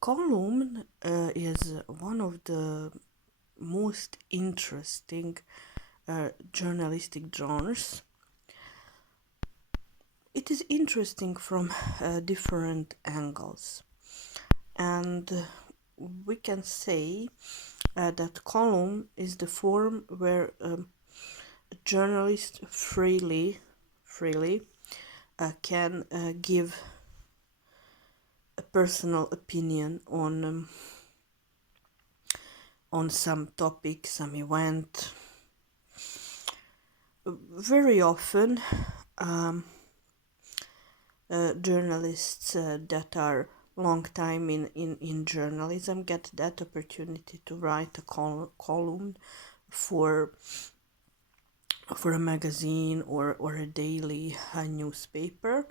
Column is one of the most interesting journalistic genres. It is interesting from different angles, and we can say that column is the form where a journalist freely can give a personal opinion on some topic, some event. Very often, journalists that are long time in journalism get that opportunity to write a column for a magazine or a daily newspaper,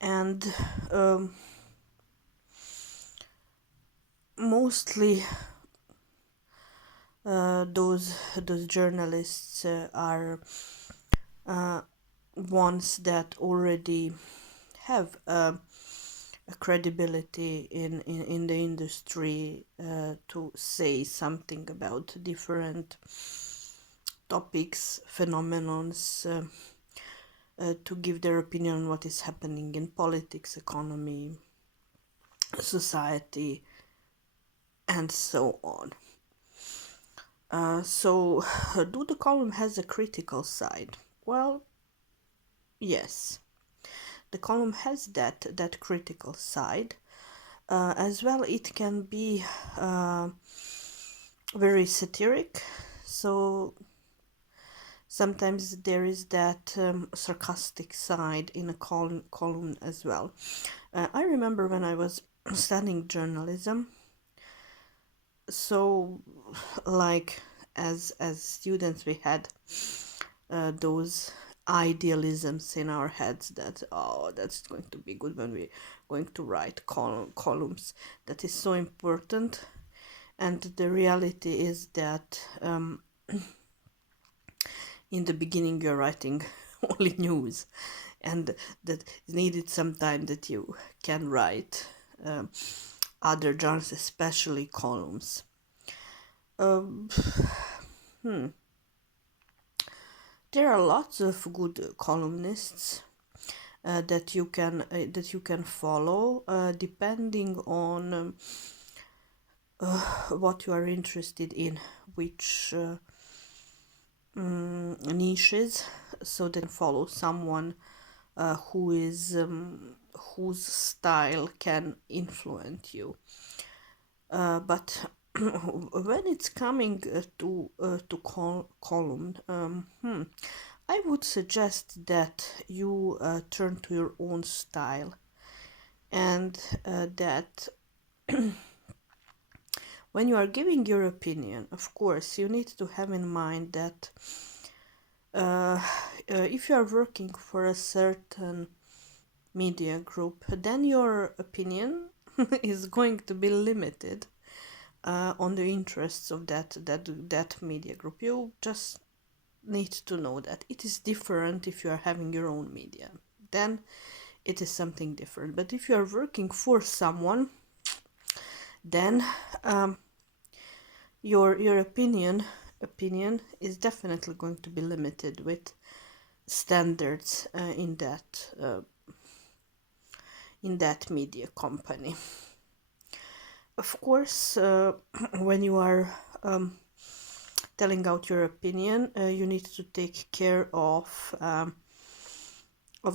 and mostly those journalists are ones that already have a credibility in the industry to say something about different topics, phenomenons, to give their opinion on what is happening in politics, economy, society, and so on. So, do the column has a critical side? Well, yes, the column has that critical side. As well, it can be very satiric. So sometimes there is that sarcastic side in a column as well. I remember when I was studying journalism. So, like as students, we had those idealisms in our heads that that's going to be good when we're going to write columns. That is so important, and the reality is that in the beginning you're writing only news, and that is needed some time that you can write other genres, especially columns. There are lots of good columnists that you can follow depending on what you are interested in, which niches, so that you can follow someone who is whose style can influence you. But when it's coming to column, I would suggest that you turn to your own style, and that when you are giving your opinion, of course, you need to have in mind that if you are working for a certain media group, then your opinion is going to be limited on the interests of that media group. You just need to know that it is different if you are having your own media. Then it is something different. But if you are working for someone, then your opinion is definitely going to be limited with standards in that media company. Of course, when you are telling out your opinion, you need to take care of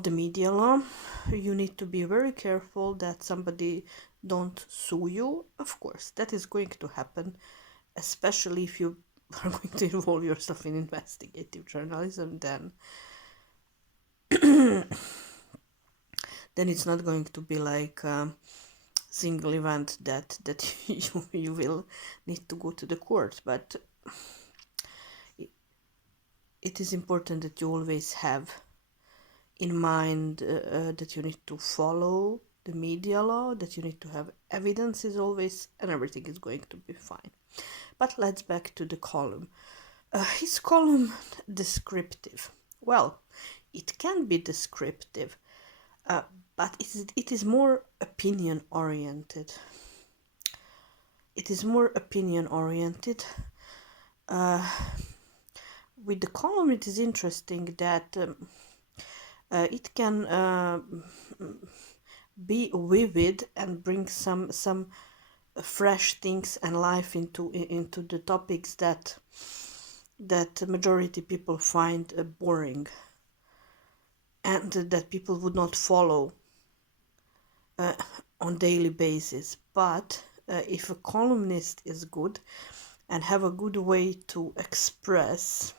the media law. You need to be very careful that somebody don't sue you. Of course, that is going to happen, especially if you are going to involve yourself in investigative journalism. Then it's not going to be like single event that you will need to go to the court, but it is important that you always have in mind that you need to follow the media law, that you need to have evidences always, and everything is going to be fine. But let's back to the column. Is column descriptive? Well, it can be descriptive, but it is more a opinion oriented. It is more opinion oriented. With the column, it is interesting that it can be vivid and bring some fresh things and life into the topics that majority people find boring, and that people would not follow on daily basis. But if a columnist is good and have a good way to express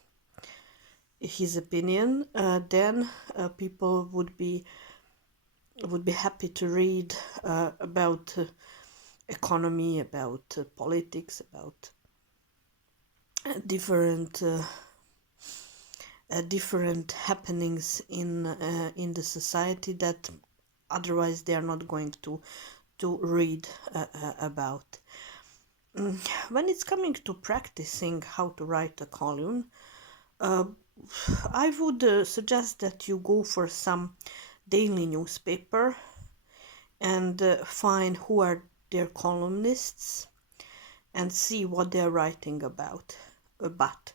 his opinion, then people would be happy to read about economy, about politics, about different happenings in the society that otherwise they are not going to read about. When it's coming to practicing how to write a column, I would suggest that you go for some daily newspaper and find who are their columnists and see what they're writing about. But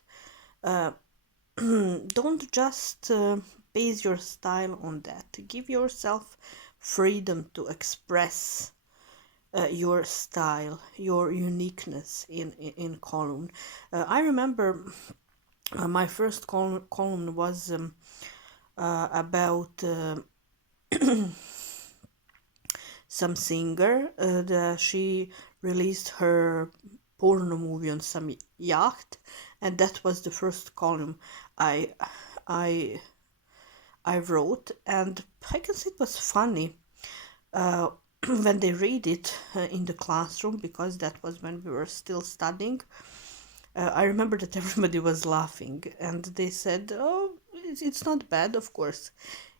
don't just base your style on that. Give yourself freedom to express your style, your uniqueness in column. I remember my first column was about some singer. She released her porno movie on some yacht, and that was the first column I wrote, and I guess it was funny when they read it in the classroom, because that was when we were still studying. I remember that everybody was laughing, and they said, "Oh, it's not bad. Of course,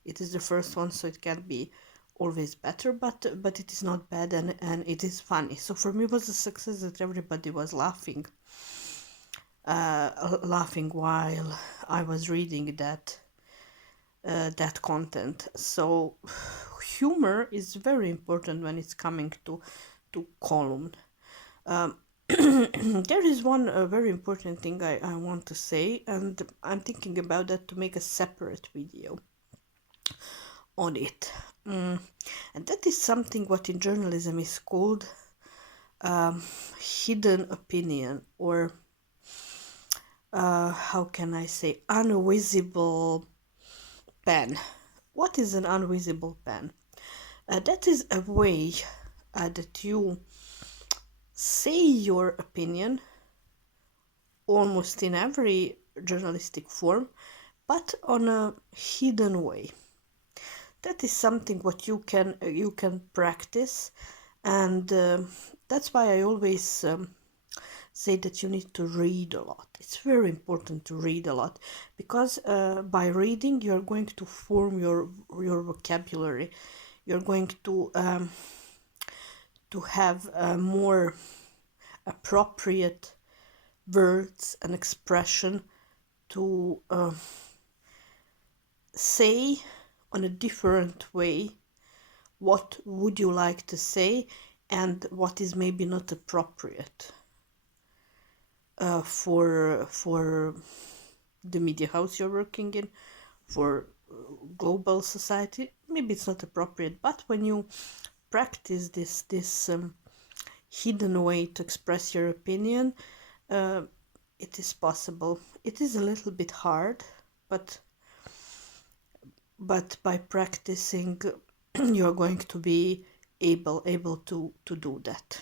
it is the first one, so it can't be always better, but it is not bad, and it is funny." So for me, it was a success that everybody was laughing while I was reading that content. So humor is very important when it's coming to column. There is one very important thing I want to say, and I'm thinking about that to make a separate video on it. And that is something what in journalism is called hidden opinion, or how can I say, invisible pen. What is an invisible pen? That is a way that you say your opinion almost in every journalistic form, but on a hidden way. That is something what you can practice, and that's why I always say that you need to read a lot. It's very important to read a lot, because by reading you're going to form your vocabulary. You're going to have more appropriate words and expression to say on a different way what would you like to say, and what is maybe not appropriate for the media house you're working in, for global society. Maybe it's not appropriate, but when you practice this hidden way to express your opinion, it is possible. It is a little bit hard, but by practicing you're going to be able to do that.